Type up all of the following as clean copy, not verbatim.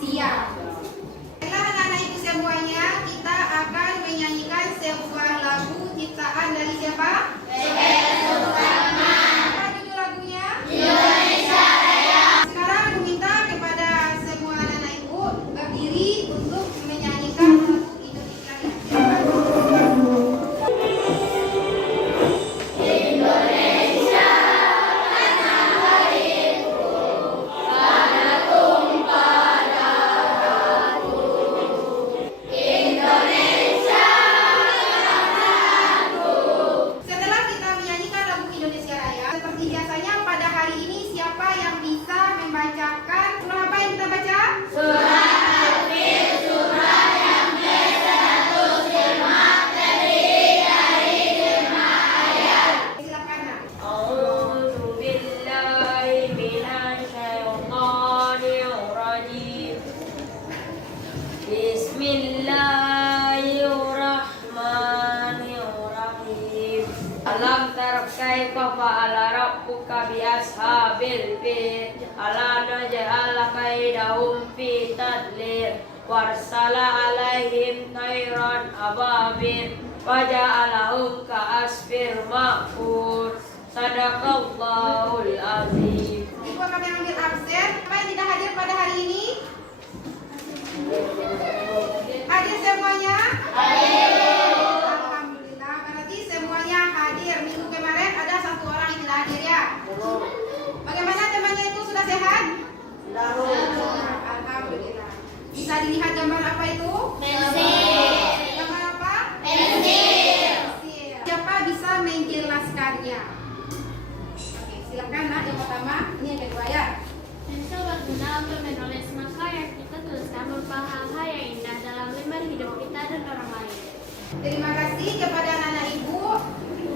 Siap. Baiklah anak-anak ibu semuanya, kita akan menyanyikan sebuah lagu ciptaan dari siapa? Apa judul lagunya? Indonesia Raya. Sekarang aku minta kepada semua anak-anak ibu berdiri untuk menyanyikan lagu Indonesia Raya. Setelah kita menyanyikan lagu Indonesia Raya, seperti biasanya pada hari ini siapa yang bisa membacakan surah apa yang kita baca? Silakan Nak. أعوذ بالله من الشيطان الرجيم بسم الله الرحمن الرحيم ألم تر كيف فعل ربك بأصحاب الفيل ألم نجعل كيدهم في تضليل وأرسل عليهم طيرا أبابيل وجعلهم كعصف مأكول Sadaqallahul azim. Ibu akan mengambil absen. Siapa yang tidak hadir pada hari ini? Hadir semuanya? Alhamdulillah, berarti semuanya hadir. Minggu kemarin ada satu orang yang tidak hadir ya. Bagaimana temannya itu sudah sehat? Alhamdulillah. Bisa dilihat gambar apa itu? Gambar apa? Pensil. Siapa bisa menjelaskannya? Oke, silakan Nak, yang pertama. Ini yang kedua ya. Pensil berguna untuk menulis, maka yang kita tuliskan merupakan hal-hal yang indah dalam lembar hidup kita dan orang lain. Terima kasih kepada anak-anak ibu.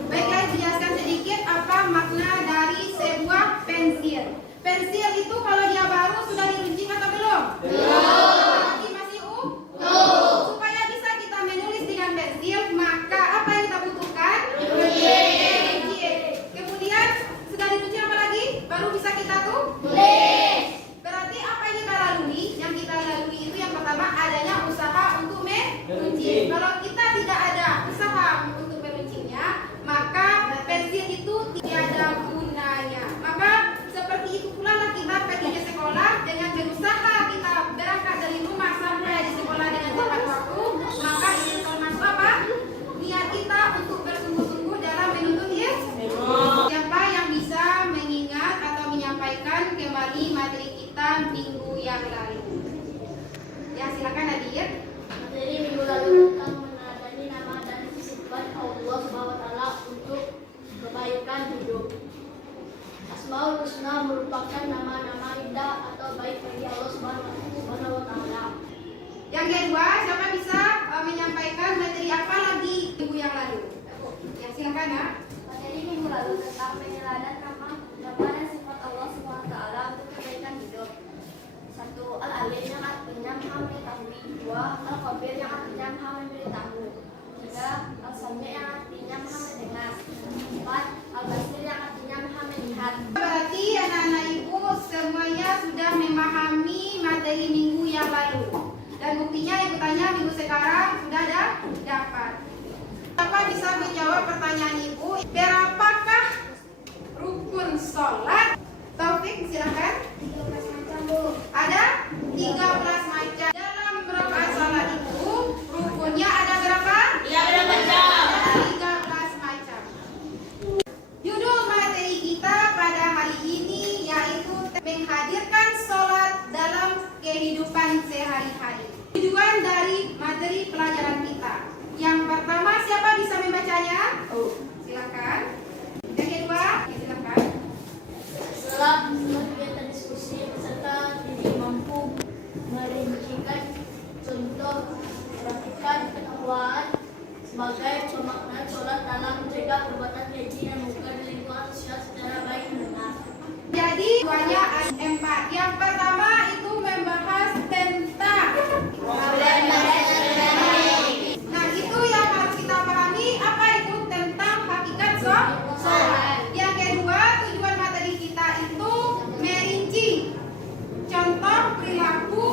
Baiklah, jelaskan sedikit apa makna dari sebuah pensil. Pensil itu kalau dia baru sudah diruncing atau belum? Belum. Masih Supaya bisa kita menulis dengan pensil, maka apa yang kita butuhkan? Runcing. Kemudian sudah diruncing apa lagi? Baru bisa kita tulis. Berarti apa yang kita lalui? Yang kita lalui itu yang pertama adanya usaha untuk meruncing. Kalau kita tidak ada usaha untuk meruncingnya, maka pensil itu tiada gunanya. Maka seperti itu pula lah kita pergi ke sekolah dengan berusaha kita berangkat dari rumah sampai di sekolah dengan tepat waktu, maka itu termasuk apa? Niat kita untuk bersungguh-sungguh dalam menuntut ilmu. Siapa yang bisa mengingat atau menyampaikan kembali materi kita minggu yang lalu? Ya, silakan Nadir. Materi minggu lalu tentang meneladani nama dan sifat Allah SWT untuk kebaikan hidup. Asmaul Husna merupakan nama-nama indah atau baik bagi Allah SWT. Yang kedua, siapa bisa menyampaikan materi apa lagi minggu yang lalu? Ya, silakan Nak. Materi minggu lalu tentang peneladan nama dan sifat Allah SWT untuk kebaikan hidup. 1. Al-Alim yang artinya maha mengetahui. 2. Al-Khabir yang artinya maha memberitahu. 3. Al-Sami yang artinya maha mendengar. 4. Al-Basir yang artinya maha melihat. Berarti anak-anak ibu semuanya sudah memahami materi minggu yang lalu. Dan buktinya yang bertanya minggu sekarang sudah ada dapat. Siapa bisa menjawab pertanyaan ibu? Berapakah rukun sholat? Taufik, silakan. 13 macam, Bu. Ada 13 macam. Dalam rakaat salat itu rukunnya ada berapa? 13 macam. Judul materi kita pada hari ini yaitu menghadirkan sholat dalam kehidupan sehari-hari. Tujuan dari materi pelajaran kita. Yang pertama, siapa bisa membacanya? Silakan. Yang kedua, silakan. Setelah kegiatan diskusi, peserta jadi mampu merincikan contoh praktikan pengetahuan sebagai pemaknaan sholat dalam mencegah perbuatan keji dan bukan di lingkungan sosial secara baik dan benar. Jadi, tujuannya ada 4. Yang pertama itu membahas tentang Nah, itu yang harus kita pahami apa itu tentang hakikat sholat. Yang kedua, tujuan materi kita itu merinci contoh perilaku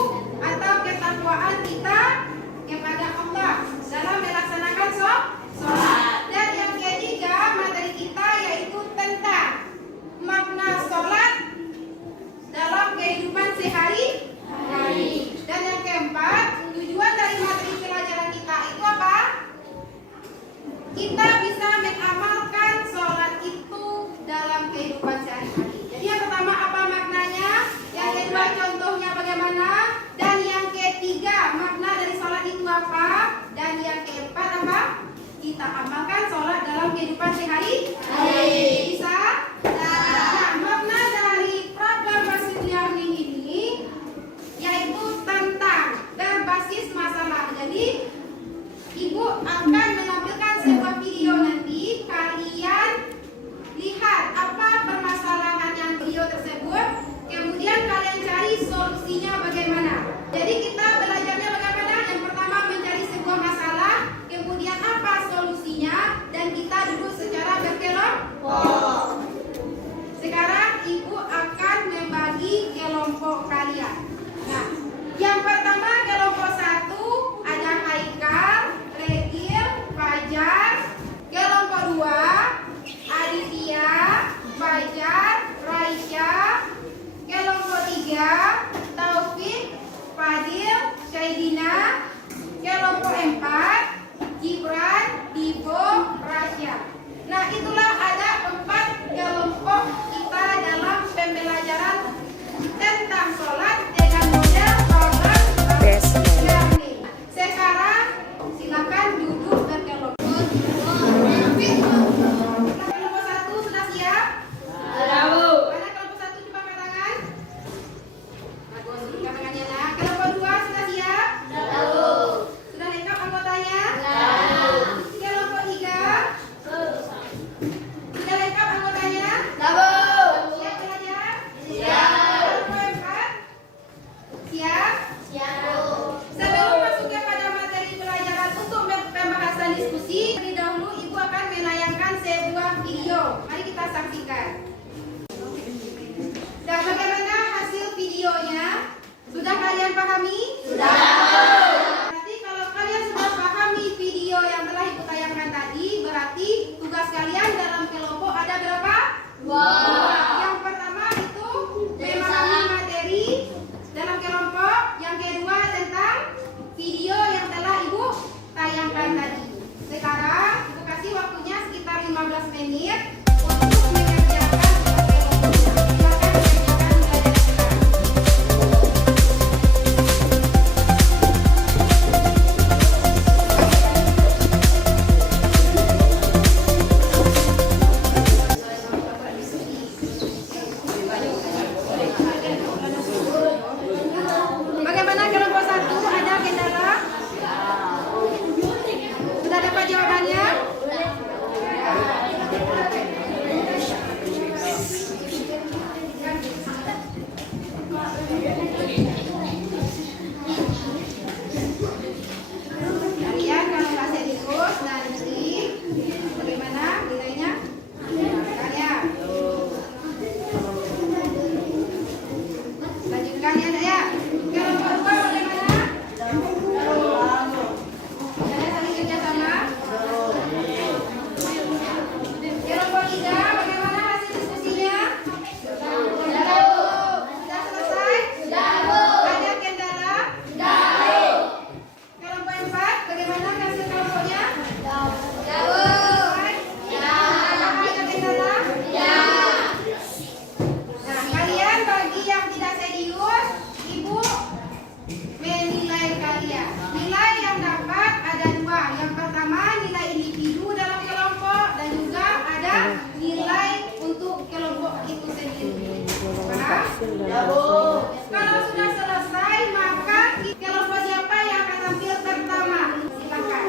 Kalau sudah selesai, maka kelompok siapa yang akan tampil pertama? Silakan.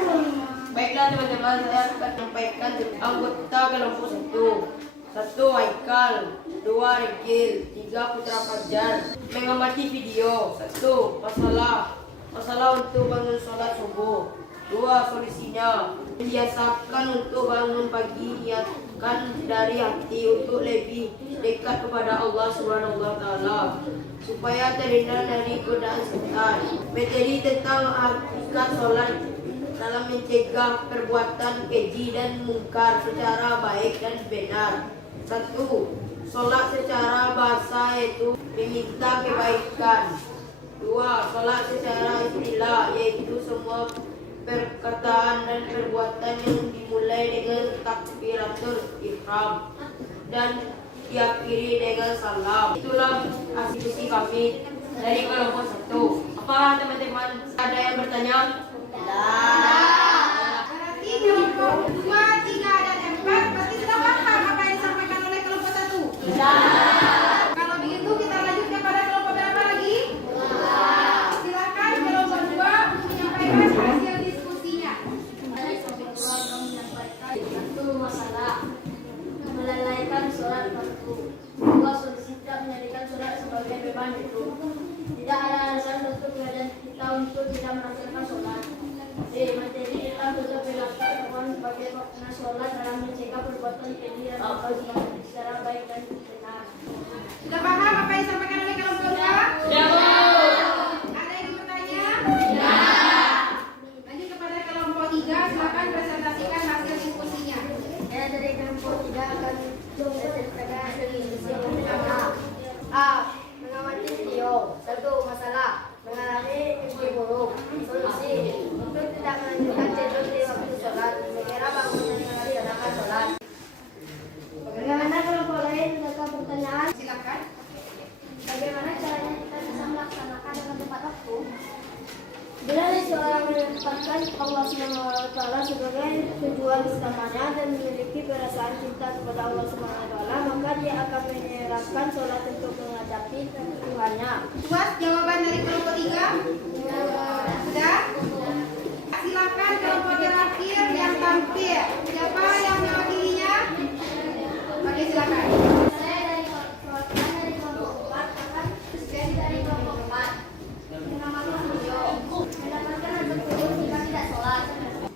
Baiklah teman-teman, saya akan sampaikan anggota kelompok 1. 1. Haikal, 2. Regil, 3. Putra Fajar. Mengamati video. 1. Masalah untuk bangun sholat subuh. 2. Solusinya, membiasakan untuk bangun pagi, niatkan dari hati untuk lebih dekat kepada Allah Subhanahu wa Ta'ala supaya terhindar dari godaan setan. Materi tentang hakikat sholat dalam mencegah perbuatan keji dan mungkar secara baik dan benar. 1. Sholat secara bahasa yaitu meminta kebaikan. 2. Sholat secara istilah yaitu semua perkataan dan perbuatan yang dimulai dengan takbiratul ihram dan diakhiri dengan salam. Itulah asumsi kami dari kelompok 1. Apakah teman-teman ada yang bertanya? Berarti kelompok 2, 3, dan 4 pasti sudah paham apa yang disampaikan oleh kelompok 1. Kalau begitu kita lanjut kepada kelompok berapa lagi? Silakan kelompok 2 menyampaikan hasil diskusinya. Satu, masalah melalaikan sholat fardu. 2. Solusi tidak menjadikan sholat sebagai beban hidup. Tidak ada alasan untuk mengajar kita untuk tidak melaksanakan sholat. D. Materi tentang tujuh perilaku sebagai makna sholat dalam mencegah perbuatan keji dan berbuat secara baik dan benar. Sudah paham apa yang disampaikan oleh kelompok 2? Ya. Ada yang bertanya? Lanjut kepada kelompok 3, silakan presentasikan hasil diskusinya. Saya dari kelompok 3 akan menceritakan hasil diskusi yang pertama. A. Mengamati video. 1. Masalah mengalami mimpi buruk. Solusi untuk tidak melanjutkan tidur di waktu sholat. Segera bangun dan melaksanakan sholat. Bagaimana kelompok lain mendapat pertanyaan? Silakan. Bagaimana caranya kita bisa melaksanakan dengan tepat waktu? Bila seseorang menetapkan Allah SWT sebagai tujuan utamanya dan memiliki perasaan cinta kepada Allah SWT, maka dia akan menyerahkan sholat untuk menghadapi Tuhannya. Puas jawaban dari kelompok 3? Sudah? Silakan kelompok terakhir yang tampil. Siapa yang mewakilinya? Oke, silakan. Saya dari kelompok 4 akan diskusi dari kelompok 4. Mengamati video. Mendapatkan hasil buruk jika tidak sholat.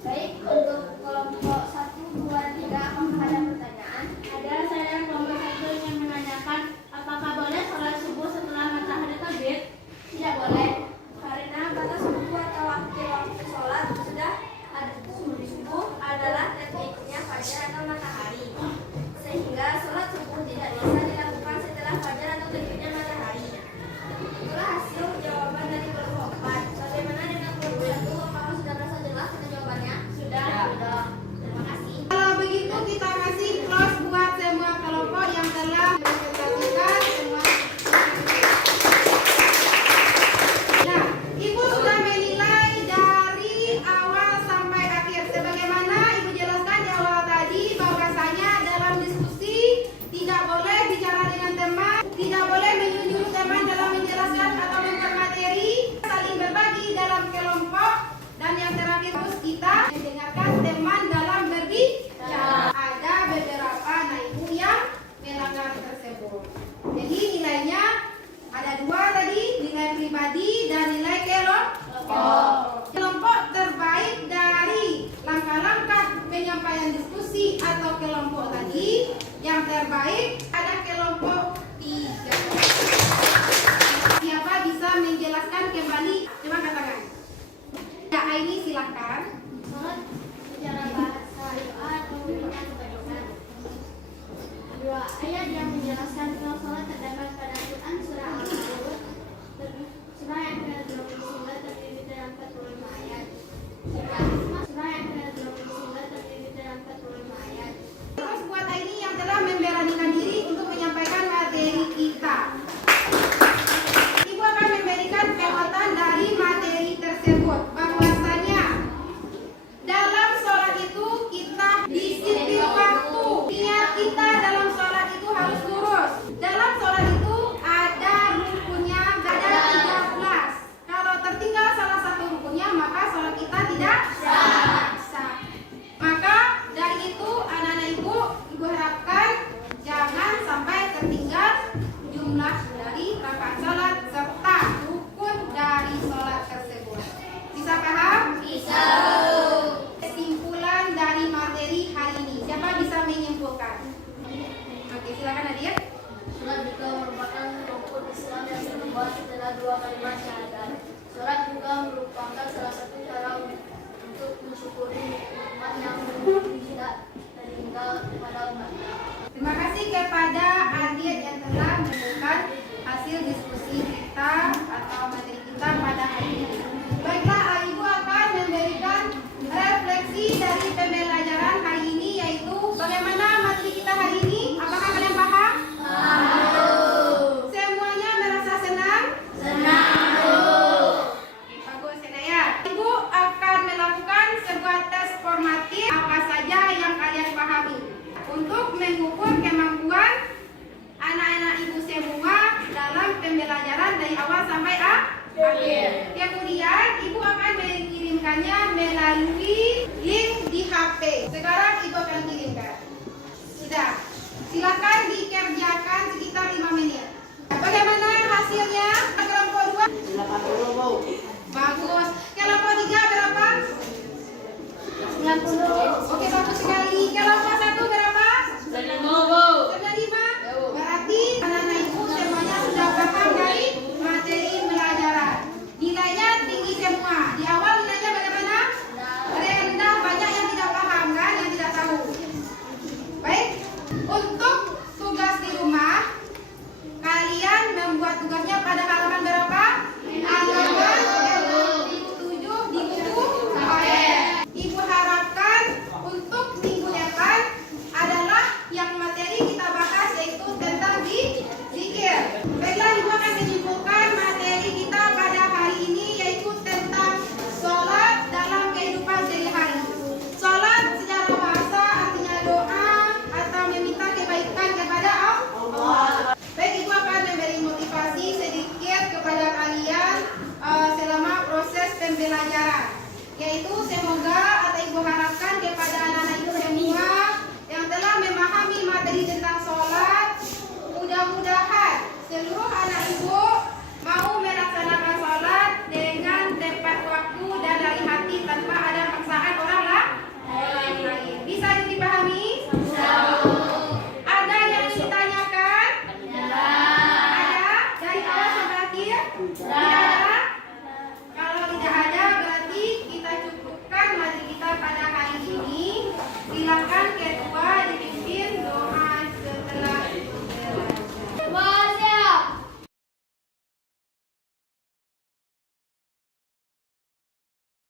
Baik, untuk kelompok 1, 2, 3 apakah ada pertanyaan? Ada. Saya dari kelompok 1 ingin menanyakan apakah boleh sholat subuh setelah matahari terbit? Tidak boleh, karena batas subuh atau waktu sholat sudah ada. Subuh adalah terbitnya fajar atau matahari, sehingga sholat subuh tidak bisa dilakukan setelah fajar atau terbitnya matahari. Itulah hasil jawaban dari kelompok 4. Bagaimana dengan kelompok 1? Apakah sudah merasa jelas dengan jawabannya? Sudah. Terima kasih. Kalau begitu kita kasih close buat semua kelompok yang telah presentasikan semua. Nah, Ibu sudah menilai dari awal sampai akhir. Sebagaimana Ibu jelaskan di awal tadi bahwasanya dalam diskusi tidak boleh bicara dengan teman, tidak boleh menyuruh teman dalam menjelaskan atau mempermateri, saling berbagi dalam kelompok, dan yang terakhir harus kita mendengarkan teman dalam berbicara. Ada beberapa ibu yang melanggar tersebut. Jadi nilainya ada 2 tadi, nilai pribadi dan nilai kelompok. Kelompok terbaik dari langkah-langkah penyampaian diskusi atau kelompok tadi, yang terbaik ada kelompok 3. Siapa bisa menjelaskan kembali? Coba katakan. Ya, ini silakan. Sholat secara bahasa doa atau dengan kebaikan. 2. Ayat yang menjelaskan kalau sholat terdapat pada Quran surah Al-Qur'an, surah yang ke-29 terdiri dari 45 ayat. 3. Surah yang ke-29 terdiri dari 45 ayat. Terus buat ini yang telah memberanikan diri jumlah dari rakaat salat serta rukun dari salat tersebut. Bisa paham? Bisa. Kesimpulan dari materi hari ini. Siapa bisa menyimpulkan? Oke, silakan Nadia. Sholat juga merupakan rukun Islam yang kedua setelah dua kalimat syahadat. Sholat juga merupakan salah satu cara untuk mensyukuri nikmat yang tidak tertinggal kepada umatnya. Terima kasih kepada Adit yang telah memberikan hasil diskusi kita atau materi kita pada hari ini. Baiklah, Ibu akan memberikan refleksi dari pembelajaran hari ini, yaitu bagaimana materi kita hari ini. Apakah kalian paham? Semuanya merasa senang? Bagus, Senaya. Ibu akan melakukan sebuah tes formatif apa saja yang kalian pahami untuk mengukur kemampuan anak-anak ibu semua dalam pembelajaran dari awal sampai akhir. Kemudian ibu akan mengirimkannya melalui link di HP. Sekarang ibu akan kirimkan. Sudah. Silakan dikerjakan sekitar 5 menit. Bagaimana hasilnya? Kelompok 2? Silakan dulu, Bu. Bagus. Kelompok 3 berapa? 90. Oke, bagus sekali. Kelompok 1 berapa? 95. Berarti anak-anak ibu semuanya sudah paham dari materi pelajaran. Nilainya tinggi semua. Di awal nilainya bagaimana? Rendah, banyak yang tidak paham kan, yang tidak tahu. Baik, untuk tugas di rumah kalian membuat tugasnya pada hari